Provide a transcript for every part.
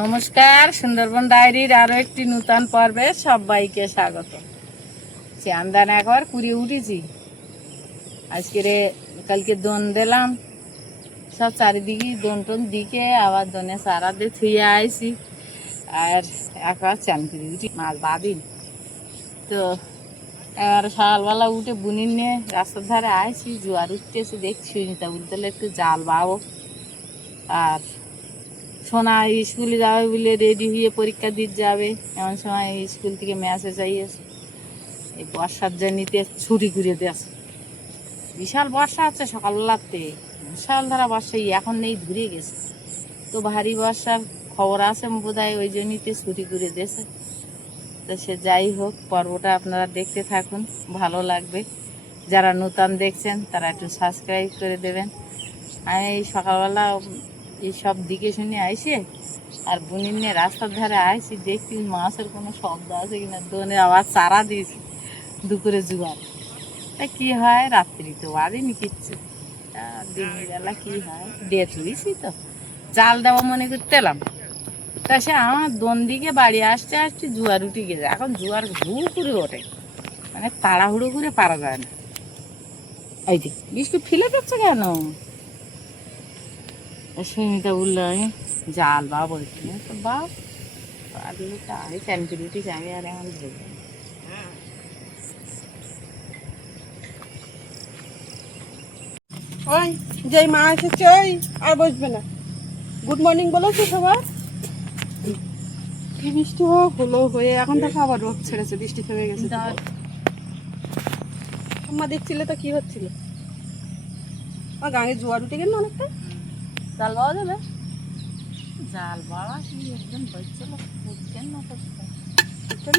নমস্কার, সুন্দরবন ডায়েরির আরো একটি নূতন পর্বে সবাইকে স্বাগত। চান্দান একবার কুড়িয়ে উঠেছি আজকে রে, কালকে দোন দিলাম সব চারিদিকে দোন টোন দিকে আবার দোনে সারা দিয়ে থুয়ে আইসি আর একবার চান করে উঠি মাছ বাদিন তো এবার সকালবেলা উঠে বুনির নিয়ে রাস্তার ধারে আইসি, জোয়ার উঠতেছে দেখছি সুনিতা বলতে একটু জাল বাবো। আর সোনা স্কুলে যাবে বলে রেডি হয়ে পরীক্ষা দিতে যাবে, এমন সময় স্কুল থেকে মেসেজ আইয়েছে এই বর্ষার জন্যতে ছুটি করে দিয়েছে। বিশাল বর্ষা আছে সকালবেলাতে, বিশাল ধারা বর্ষা, এখন নেই ঘুরে গেছে তো ভারী বর্ষার খবর আছে বোধ হয়, ওই জন্যতে ছুটি করে দিয়েছে। তো সে যাই হোক, পর্বটা আপনারা দেখতে থাকুন, ভালো লাগবে। যারা নূতন দেখছেন তারা একটু সাবস্ক্রাইব করে দেবেন। আমি এই সকালবেলা এই সব দিকে শুনে আইসে আর বুনির নিয়ে রাস্তার ধারে আইসি, দেখছি মাছের কোনো শব্দ আছে কিনা, দোনে আবার চারা দিয়েছি দুপুরে জোগাড়। তা কী হয়, রাত্রি তো বাদিনি কিচ্ছু, দিনের বেলা কী হয় দিয়ে তুলিছি তো জাল দেওয়া মনে করতে এলাম। তা সে আমার দোন দিকে বাড়ি আসতে আসতে জোয়ার উঠে গেছে। এখন জোয়ার হু করে ওঠে, মানে তাড়াহুড়ো করে পারা যায় না। এই যে বৃষ্টি ফেলে দিচ্ছে কেন, সুমিতা বললো আমি জাল বা বলছি তো বাপ আগে চ্যান করে উঠেছি আমি, আর এখন ধরবো। ওই যেই মা এসেছে ওই আর বসবে না, গুড মর্নিং বলেছে সবার। কি বৃষ্টি হলো হয়ে এখন তো আবার রোদ ছেড়েছে, বৃষ্টি থেমে গেছে। আম্মা দেখছিলে তো কি হচ্ছিল, গাঙে জোয়ার উঠে গেল অনেকটা। জাল পাওয়া যাবে, জাল বাবা কি একজন হচ্ছিল উঠছেন না করছেন।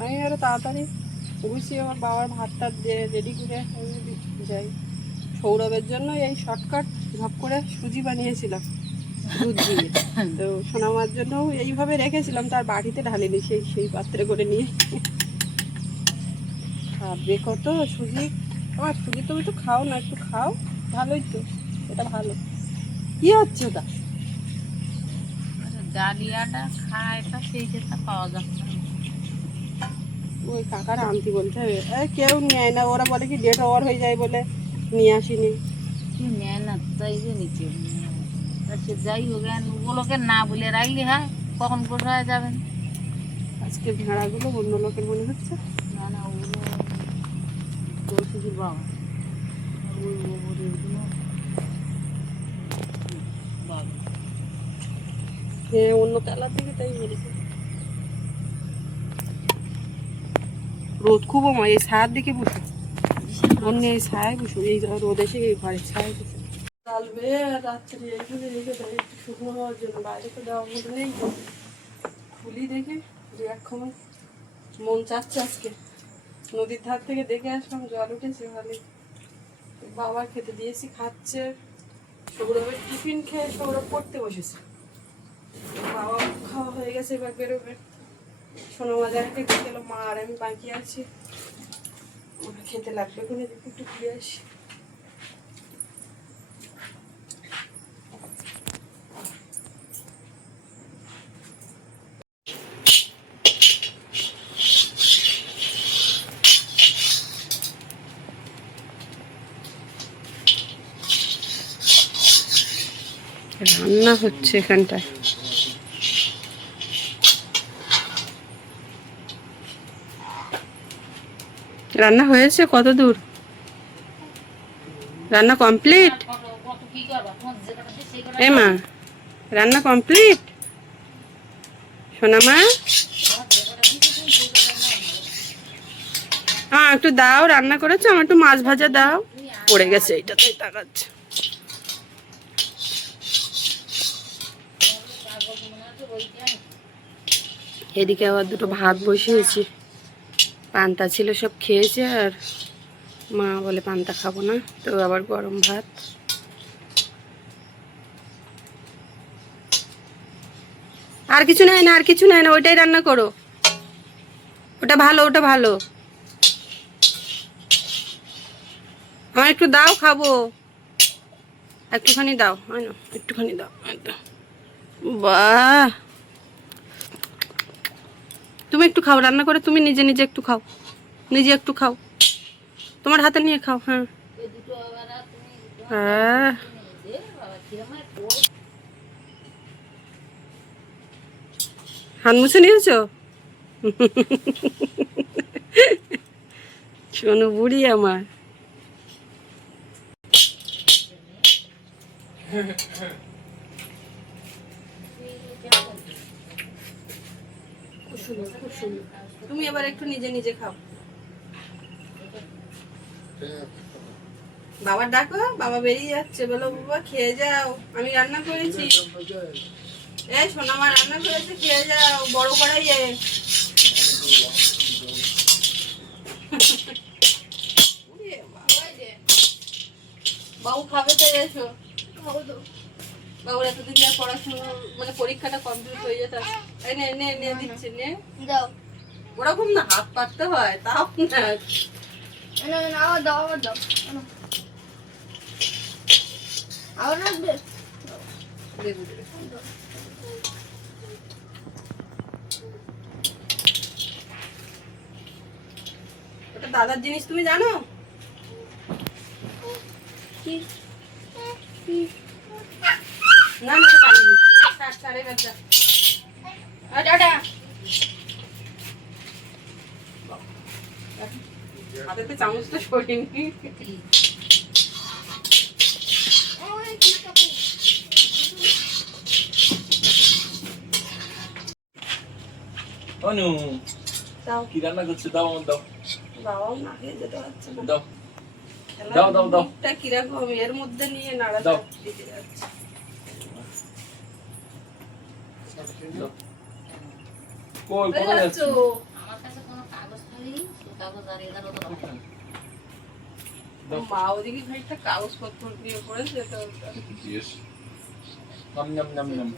আমি আরো তাড়াতাড়ি গুছিয়ে আমার বাবার ভাত টাত দিয়ে রেডি করে যাই। সৌরভের জন্য এই শর্টকাট ঝপ করে সুজি বানিয়েছিলাম দুধ দিয়ে, তো সোনামার জন্য এইভাবে রেখেছিলাম, তার বাড়িতে ঢালিনি, সেই সেই পাত্রে করে নিয়ে খাবে কত সুজি। আমার সুজি তুমি তো খাও না, একটু খাও, ভালোই তো, এটা ভালো। কি হচ্ছে ওটা? ডালিয়াটা খায়, এটা সেই যেটা পাওয়া যাচ্ছে না। ওই কাকার আনতি বলতে হবে, কেউ নেয় না, ওরা বলে কি ডেট ওভার হয়ে যায় বলে নিয়ে আসিনি। কি নেয় না তাই যে নিচে, সে যাই হোক ওগুলোকে না বলে রাখলে হয়, কখন কোথায় যাবেন। আজকে ভেড়াগুলো অন্য লোকের মনে হচ্ছে। না না, ওগুলো কৌশিকির বাবা, ওই ওগুলো বাবা। হ্যাঁ, অন্য তেলার দিকে তাই বলেছে। রোদ খুব আমার এই ছায়ার দিকে বসে, অন্য এই ছায়ায় বসে, এই রোদ এসে এই ঘরের ছায়ায় বসে ডালবে। আর রাত্রি এইখানে রেখে দেয় একটু শুকনো হওয়ার জন্য, বাইরে তো দেওয়ার মতো নেই। খুলি দেখে দু এক সময় মন চাচ্ছে আজকে নদীর ধার থেকে দেখে আসলাম, জল উঠেছে ভালোই। বাবা খেতে দিয়েছি, খাচ্ছে। সৌরভের টিফিন খেয়ে সৌরভ পড়তে বসেছে, বাবা খাওয়া হয়ে গেছে, এবার বেরোবে। সোনা বাজারকে গেল, মা আর আমি বাকি আছি, ওরা খেতে লাগবে, ওখানে একটু ঘুরে আসি। রান্না হচ্ছে এখানটায়। রান্না হয়েছে কত দূর? রান্না কমপ্লিট? এ মা, রান্না কমপ্লিট? সোনা মা, হ্যাঁ একটু দাও, রান্না করেছো, আমার একটু মাছ ভাজা দাও। পড়ে গেছে এইটাতেই তাকাচ্ছে। এদিকে আবার দুটো ভাত বসিয়েছি, পান্তা ছিল সব খেয়েছে, আর মা বলে পান্তা খাবো না, তো আবার গরম ভাত। আর কিছু নাই না, আর কিছু নাই না, ওইটাই রান্না করো, ওটা ভালো, ওটা ভালো। আমার একটু দাও, খাবো, একটুখানি দাও, হয় না, একটুখানি দাও, একদম। বাহ, তুমি একটু খাও, রান্না করে তুমি নিজে নিজে একটু খাও, নিজে একটু খাও, তোমার হাতে নিয়ে খাও। হ্যাঁ হ্যাঁ, হাত মুছে নিয়েছো? শোনো বুড়ি আমার। তুমি এবার একটু নিজে নিজে খাও। বাবার ডাকো, বাবা বেরিয়ে যাচ্ছে, বলো বাবা খেয়ে যাও, আমি রান্না করেছি। এই শোনো, মা রান্না করেছে, খেয়ে যাও, বড় কড়াইয়ে। বাবু খাবে তো, এসো। বাবুর এতদিন যা পড়াশোনা, মানে পরীক্ষাটা কমপ্লিট হয়ে যেত। এই নে নে নে, দিচ্ছে নে, দাও। ওরকম না, হাত পাততে হয়, তাও ওটা দাদার জিনিস, তুমি জানো? না না, পারিনি। ছাড় এবার যা। হাতেতে চামচটা সরিনি। অনু কি রান্না করছে? দাও আমার দাও। বাবাও না খেয়ে যেতে পারছে না। দাও দাও দাও দাও। মুখটা কিরকম এর মধ্যে নিয়ে নাড়া দাও। দিতে যাচ্ছে। দাও। কই কোথায় যাচ্ছ? আমার কাছে কোনো কাগজ খালি, সে কাগজ আর এদার ওদের মা ওদিকে খানিকটা কাগজপত্র দিয়ে পড়েছে তো। ইয়েস। নাম নাম নাম নাম।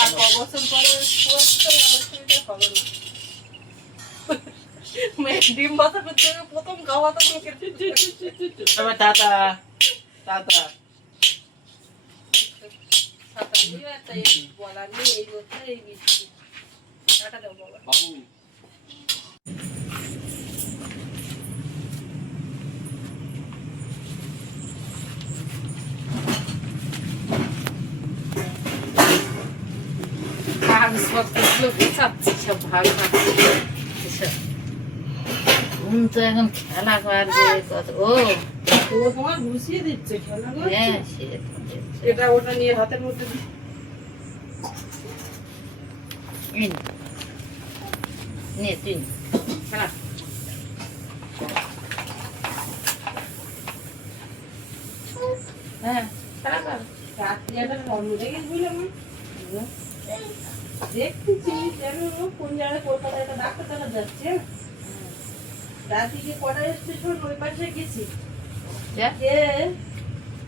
আর ক বছর পরে পড়তে অসুবিধা হবে না। মেয়ের ডিম বাতা করতে হবে, প্রথম খাওয়াটা মুখে। এবার টাটা টাটা। ছাতা নিয়ে একটা এই বলা নিয়ে এই করতে এই মিষ্টি। টাটা দাও বাবা। বাবু কাগজপত্রগুলো গোছাচ্ছি, সব ভাগ ভাগছি। তো এখন খেলা করবে কত। ও ও তোমার ঘুষিয়ে দিচ্ছে, খেলা করছে। হ্যাঁ, সে তো দেখছি। এটা ওটা নিয়ে হাতের মধ্যে দিচ্ছে। এই নে। নে তুই নে। খেলা। হ্যাঁ, খেলা কর। রাত্রি একটা স্বর্ণ দেখেছিলাম, দেখতেছি যেন কোন জায়গায় কলকাতায় একটা ডাক্তার দেখা যাচ্ছে। রাত্রিকে কটা স্টেশন ওই পাশে গেছি, যা। যে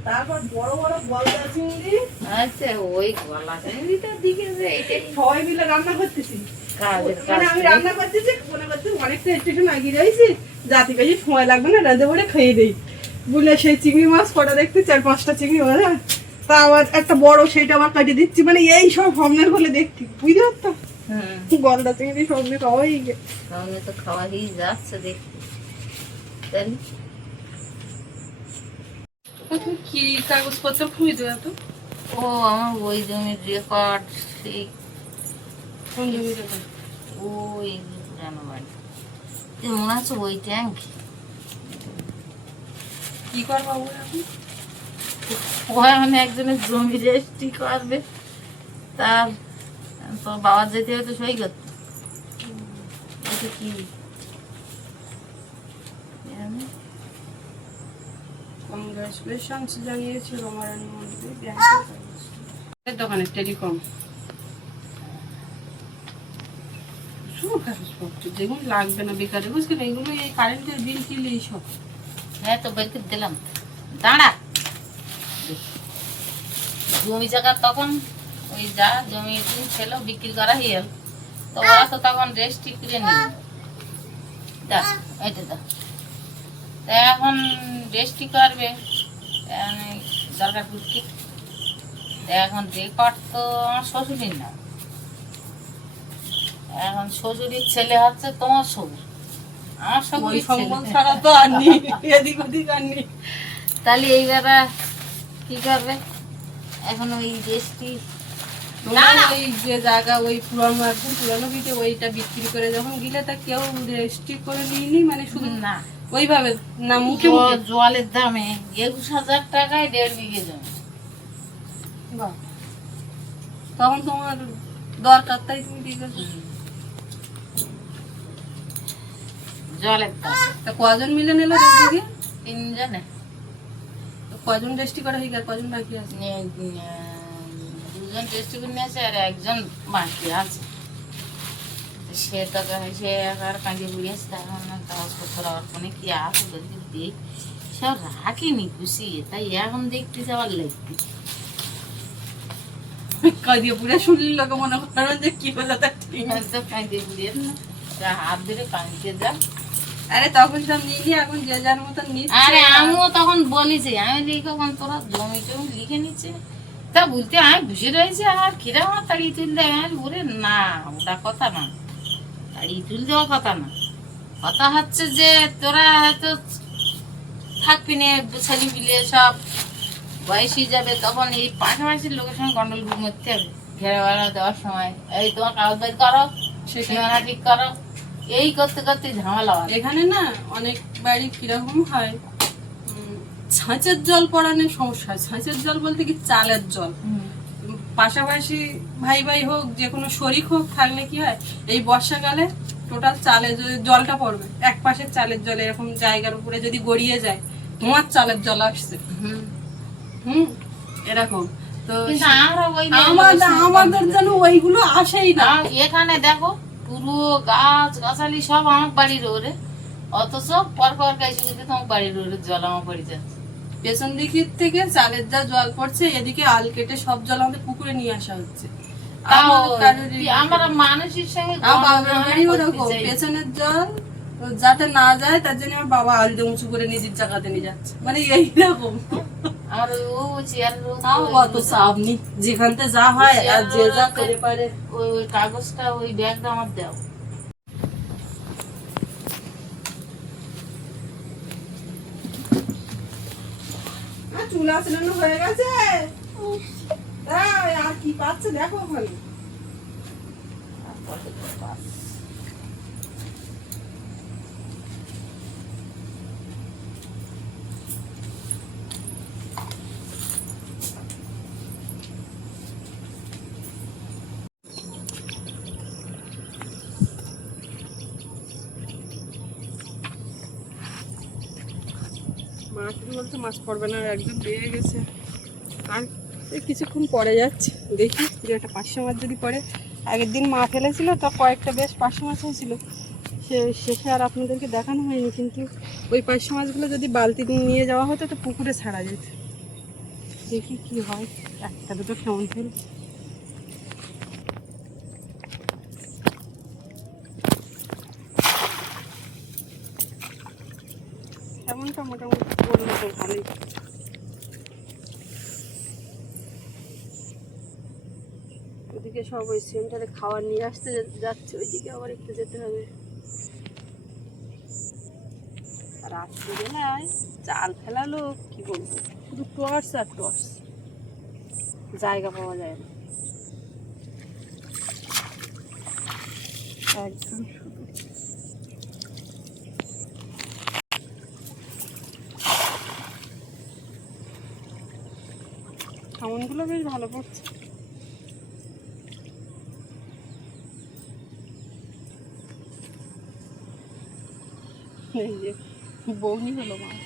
তারপর বড় বড় গলদা চিংড়ি, আচ্ছা, ওই গলা চিংড়িটার দিকে যে এইটাই সবাই মিলে রান্না করতেছি। কাজের মানে কাজ। আমি রান্না করতেছি, মনে করছি অনেকটা স্টেশন আগিয়ে রয়েছি, জাতি বেশি সময় লাগবে না, রাঁধে ভরে খেয়ে দিই বলে সেই চিংড়ি মাছ কটা দেখতে, 4-5টা চিংড়ি মাছ, হ্যাঁ। তা আবার একটা বড়, সেইটা আবার কাটিয়ে দিচ্ছি, মানে এই সব সামনের হলে দেখছি, বুঝতে পারতাম গলদা চিংড়ি সঙ্গে খাওয়াই তাহলে তো খাওয়াই যাচ্ছে দেখতে। তাই কি কাগজপত্র খুঁজে দেওয়া তো। ও আমার ওই জমির রেকর্ড, সেই কোন জমিটা? ওই পুরানো বাড়ি, এ মনে হচ্ছে ওই ট্যাঙ্ক। কি করবো এখন? ওই মানে একজনের জমি রেজিস্ট্রি করবে, তার তো বাবার যেতে হয়তো সই করতে। এটা কি কংগ্রেচুলেশনস জানিয়েছে রমারানী মন্দিরে ব্যাংকের দোকানে টেলিকম। শুধু কাগজপত্র যেগুলো লাগবে না বেকারে, বুঝলি, এগুলো এই কারেন্টের বিল টিল এইসব। হ্যাঁ, তো বের করে দিলাম। দাঁড়া, জমি জায়গা তখন ওই যা জমি ছিল বিক্রি করা হয়ে গেল, তো ওরা তো তখন রেজিস্ট্রি করে নিল। দা এটা দা, তা এখন রেজিস্ট্রি করবে দরকার পড়ছে, এখন রেকর্ড তো আমার শ্বশুরের না, এখন শ্বশুরের ছেলে হচ্ছে তোমার শ্বশুর, আমার ওই শ্বশুরের সম্বল ছেলে। ছাড়া তো আর নেই, এদিক ওদিক আর নেই। তাহলে এইবারে কি করবে এখন? ওই দেশটি না না, ওই যে জায়গা ওই পুরানো একদম পুরানো ভিটে ওইটা বিক্রি করে যখন গেলে তা কেউ রেজিস্ট্রি করে নিইনি, মানে শুধু না, ওইভাবে না মুখে মুখে। জলের দামে 21,000 টাকায় 1.5 বিঘে জমি। বাহ, তখন তোমার দরকার তাই তুমি দিয়ে গেছো। জলের দাম তা কজন মিলে নিল রেজিস্ট্রি? 3 জনে। কজন রেজিস্ট্রি করা হয়ে গেল, কজন বাকি আছে? 2জন টেস্টি করে নিয়েছে আর 1জন বাকি আছে। সে টাকা সে আর কাঁদিয়ে বুড়িয়েছে, এখন কাগজপত্র আর কোনো কি আছে যদি দিই, সব রাখিনি গুছিয়ে, তাই এখন দেখতে যাওয়ার লাগবে। কাঁদিয়ে পুরে শুনলি লোকে মনে করেন যে কি হলো তার ঠিক নেই। তো কাঁদিয়ে বুড়িয়ে না, হাত ধরে কাঁদিয়ে যা। আরে তখন সব নিলি, এখন যে যার মতন নিচ্ছে। আরে আমিও তখন বলেছি, আমি লিখে কখন তোরা জমি টমি লিখে নিচ্ছে, তা বলতে আমি বুঝে রয়েছি আর কিরা আমার তাড়িয়ে তুলতে, আমি বলে না ওটা কথা না, তাড়িয়ে তুল দেওয়ার কথা না, কথা হচ্ছে যে তোরা হয়তো থাকবি না, ছেলে পিলে সব বয়স হয়ে যাবে, তখন এই পাশাপাশি লোকের সঙ্গে গন্ডল মরতে হবে ঘেরা বেড়া দেওয়ার সময়। এই তোমার কাগজ বের করো, সীমানা ঠিক করো, এই করতে করতে ঝামেলা হয়। এখানে না অনেক বাড়ি কিরকম হয়, ছাঁচের জল পড়ানোর সমস্যা হয়। ছাঁচের জল বলতে কি চালের জল, পাশাপাশি ভাই ভাই হোক যে কোনো শরিক হোক থাকলে কি হয়, এই বর্ষাকালে টোটাল চালে যদি জলটা পড়বে, এক পাশে চালের জল এরকম জায়গার উপরে যদি গড়িয়ে যায়, তোমার চালের জল আসছে। এরকম তো কিন্তু আমরা ওই আমাদের যেন ওইগুলো আসেই না। এখানে দেখো পুরো গাছ গাছালি সব আমার বাড়ির ওরে, অথচ পর পর গাইছে যদি তোমার বাড়ির ওরে জল আমার বাড়ি যাচ্ছে। পেছন দিকের থেকে চালের যা জল পড়ছে, এদিকে আল কেটে সব জল আমাদের পুকুরে নিয়ে আসা হচ্ছে। তাও আমাদের আমরা মানুষের সঙ্গে বাবার বাড়ি ওরকম পেছনের জল যাতে না যায় তার জন্য আমার বাবা আলদে উঁচু করে নিজের জায়গাতে নিয়ে যাচ্ছে, মানে এইরকম। আর ও চেয়ার তাও অত চাপ নেই, যেখানতে যা হয় আর যে যা করে পারে। ওই ওই কাগজটা ওই ব্যাগটা আমার দাও। চুলা চালানো হয়ে গেছে, আর কি পাচ্ছে দেখো ওখানে। মাছ বলতে মাছ পড়বে না, একদম বেড়ে গেছে। আর এই কিছুক্ষণ পরে যাচ্ছে, দেখি যে একটা পার্শে মাছ যদি পড়ে। আগের দিন মা ফেলেছিল, তা কয়েকটা বেশ পার্শে মাছ হয়েছিল, শেষে আর আপনাদেরকে দেখানো হয়নি। কিন্তু ওই পার্শে মাছগুলো যদি বালতি নিয়ে যাওয়া হতো তো পুকুরে ছাড়া যেত। দেখি কি হয়, একটা দুটো কেমন ফেল। এমনটা মোটামুটি পড়লো তো ভালোই। ওদিকে সব ওই সেন্টারে খাবার নিয়ে আসতে যাচ্ছে, ওইদিকে আবার একটু যেতে হবে। রাত্রিবেলায় জাল ফেলালো কি বলবো, শুধু টর্চ আর টর্চ, জায়গা পাওয়া যায় না একদম শুধু। খামনগুলো বেশ ভালো পড়ছে। এই যে বৌনি হলো মাছ,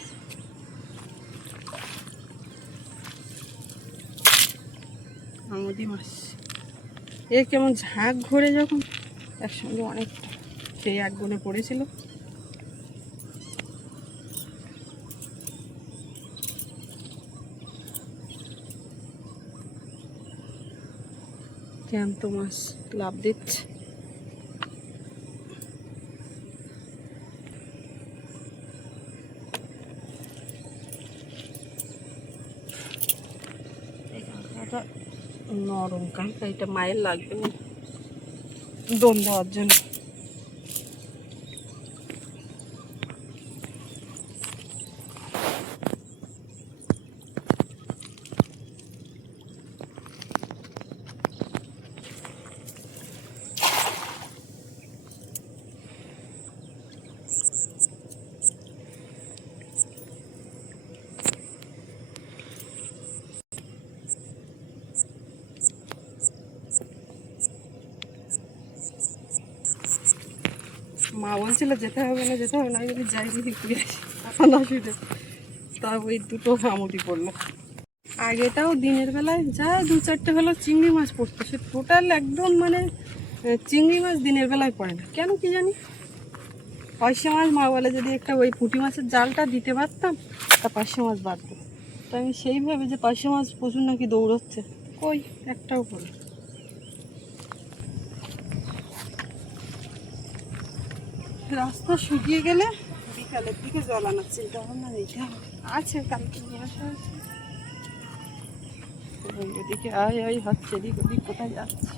আমুদি মাছ। এর কেমন ঝাঁক ঘোরে যখন একসঙ্গে অনেকটা, সেই এক গুণে পড়েছিল। জ্যান্ত মাছ লাভ দিচ্ছে। এটা নরম কাঁচা, এটা মায়ের লাগবে না দোন দেওয়ার জন্য। মা বলছিল যেতে হবে না যেতে হবে না, আমি বলি যাই দেখি ঘুরে আসি, এখন অসুবিধা। তা ওই দুটো হামুটি পড়লো। আগেটাও দিনের বেলায় যায় 2-4টে হলো চিংড়ি মাছ পড়তো, সে টোটাল একদম মানে চিংড়ি মাছ দিনের বেলায় পড়ে না কেন কি জানি। পার্শে মাছ মা বলে যদি একটা ওই পুঁটি মাছের জালটা দিতে পারতাম তা পার্শে মাছ বাড়তো। তো আমি সেইভাবে যে পার্শে মাছ প্রচুর নাকি দৌড়চ্ছে, কই একটাও পড়ে। রাস্তা শুকিয়ে গেলে বিকালের দিকে জল আনার চিন্তা ভাবনা নিতে হবে। আছে কালকে নিয়ে আসা হয়েছে। ওইদিকে আয় আয় হচ্ছে, এদিক ওদিক কোথায় যাচ্ছে।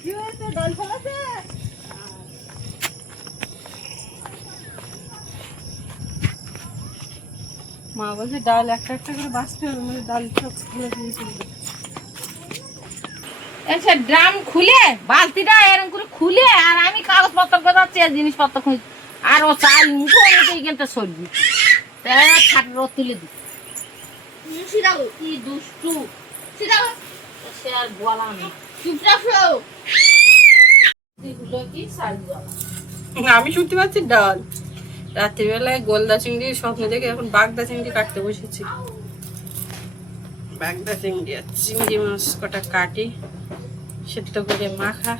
কি হয়েছে, ডাল ফেলাছে? মা বলছে ডাল একটা একটা করে বাঁচতে হবে, মানে ডাল সব ফেলে দিয়েছিল। আচ্ছা ড্রাম খুলে বালতিটা এরকম করে খুলে আর আমি কাগজপত্র গোছাচ্ছি আর জিনিসপত্র খুঁজছি আর ও চাল মুখো এইখানটা সরবি ছাটের ও তুলে দি কি দুষ্টু সে আর বলা নেই চুপচাপ এগুলো কি সাইজওয়ালা। আমি শুনতে পাচ্ছি ডাল। রাত্রিবেলায় গলদা চিংড়ি স্বপ্ন দেখে এখন বাগদা চিংড়ি কাটতে বসেছি। বাগদা চিংড়ি আর চিংড়ি মাছ কটা কাটি, সেদ্ধ করে মাখা।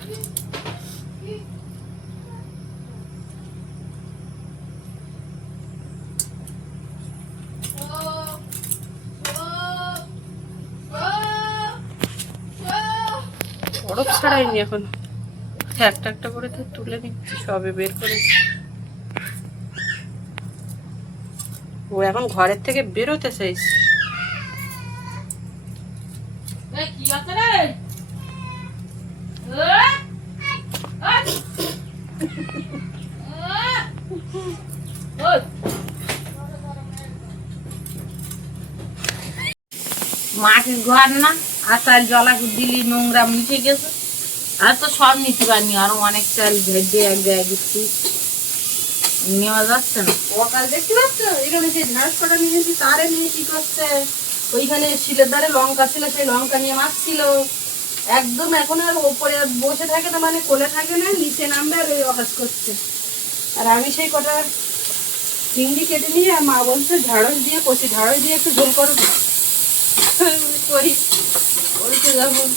বরফ ছাড়াইনি এখন, একটা একটা করে তো তুলে নিচ্ছি, সবে বের করে। ও এখন ঘরের থেকে বেরোতে চাইছে। কি আছে রে মাটির ঘর না, আর চাল জলা দিলি নোংরা মিশে গেছে, আর তো সব নিতে পারিনি, আরো অনেক চাল ভেজে এক জায়গায় দিচ্ছি নেওয়া যাচ্ছে না। সকাল দেখতে পাচ্ছ এখানে সেই ঢাস কটা নিয়েছি, তারে নিয়ে কি করছে, ওইখানে শিলের ধারে লঙ্কা ছিল, সেই লঙ্কা নিয়ে মারছিল একদম। এখন আর ওপরে বসে থাকে না, মানে কোলে থাকে না, নিচে নামবে আর ওই অকাজ করছে। আর আমি সেই কটা চিংড়ি কেটে নিয়ে মা বলছে ঢাড়স দিয়ে কষি, ঢাড়স দিয়ে একটু ঝোল করবো করি। বলছে যখন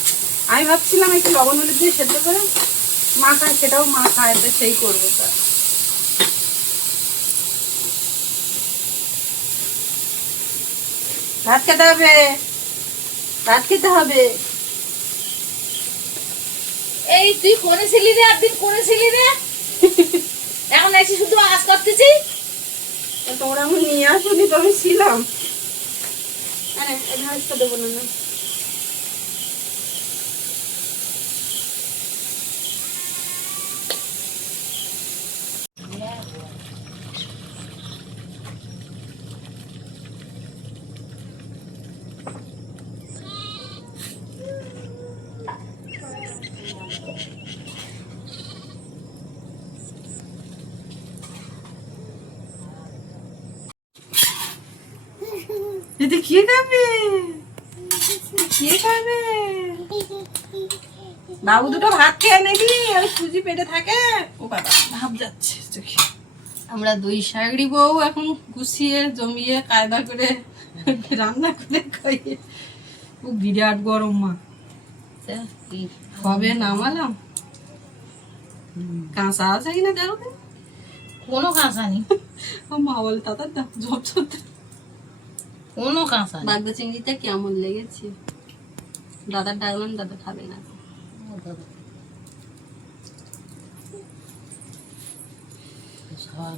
আমি ভাবছিলাম একটু লবণ হলুদ দিয়ে সেদ্ধ করে মা খায়, সেটাও মা খায়, তো সেই করবো। তা ভাত খেতে হবে, ভাত খেতে হবে। এই তুই করেছিলি রে, একদিন করেছিলি রে, এখন এসে শুধু আজ করতেছি। তোমরা আমি নিয়ে আসুনি তো, আমি ছিলাম। ঢাসটা দেবো না। দিদি কি খাবে, কি খাবে? বাবু দুটো ভাত খেয়ে নেবি, ওই সুজি পেটে থাকে। ও বাবা ভাব যাচ্ছে চোখে। আমরা দুই শাগড়ি বউ এখন গুছিয়ে জমিয়ে কায়দা করে রান্না করে খাইয়ে। ও বিরাট গরম মা, কবে নামালাম। কাঁচা আছে কিনা দেখো, কোনো কাঁচা নেই। মা বলে তাতার দাম ঝপ ঝপ, কোনো কাঁচা নেই। বাগদা চিংড়িটা কেমন লেগেছে। দাদার ডাকলাম, দাদা খাবে না। সব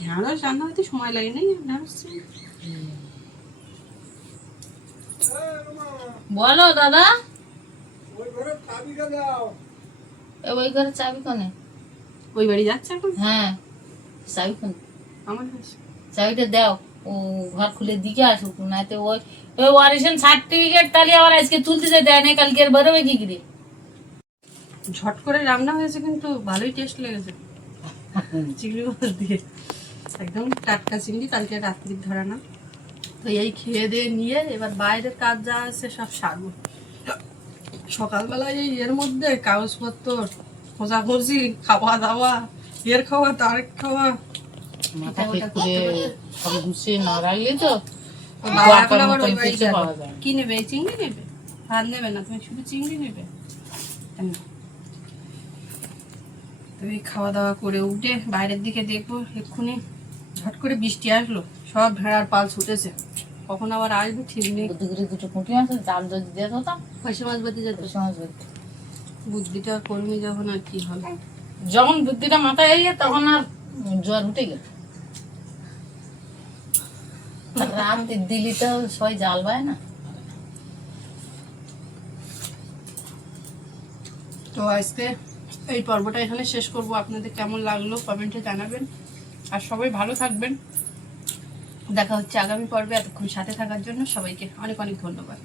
ঢ্যাঁড়স রান্না হতে সময় লাগে না ঢ্যাঁড়স বলো দাদা, ওই ঘরে চাবি কোনে? ওই বাড়ি যাচ্ছে এখন হ্যাঁ, চাবি কোনে? আমার কাছে চাবিটা দাও, ও ঘর খুলে দিকে আসুক, না তো ওই ওই ওয়ারিশন সার্টিফিকেট তাহলে আবার আজকে তুলতে যেতে হয় না, কালকে আর বেরোবে কি করে? ঝট করে রান্না হয়েছে কিন্তু ভালোই টেস্ট লেগেছে চিংড়ি মাছ দিয়ে একদম টাটকা চিংড়ি কালকে রাত্রির ধরা না। তো এই খেয়ে দিয়ে নিয়ে এবার বাইরের কাজ যা আছে সব সারবো। সকালবেলায় এই এর মধ্যে কাগজপত্র খোঁজাখুঁজি খাওয়া দাওয়া এর খাওয়া তার খাওয়া মাথা ঠিক করে সব গুছিয়ে না রাখলে তো বাবা এখন আবার ওই মতন বাড়ি কিছু যাবে। পাওয়া যায় না। কি নেবে? এই চিংড়ি নেবে? ভাত নেবে না, তুমি শুধু চিংড়ি নেবে? তুমি খাওয়া দাওয়া করে উঠে বাইরের দিকে দেখবো এক্ষুনি ঝট করে বৃষ্টি আসলো, সব ভেড়ার পাল ছুটেছে, কখন আবার আসবে ঠিক নেই। বুদ্ধি করে দুটো পুঁটি মাছ জাল যদি দিয়ে হতাম, পয়সা মাছ বাতি যেত, সমাজ করতে। বুদ্ধিটা কর্মী যখন আর কি হবে। যখন বুদ্ধিটা মাথায় এসে তখন আর জ্বর উঠে গেল। আর রাত দিলি তো সবাই জাল পায় না। তো আজকে এই পর্বটা এখানে শেষ করব। আপনাদের কেমন লাগলো কমেন্টে জানাবেন, আর সবাই ভালো থাকবেন। দেখা হচ্ছে আগামী পর্বে। এতক্ষণ সাথে থাকার জন্য সবাইকে অনেক অনেক ধন্যবাদ।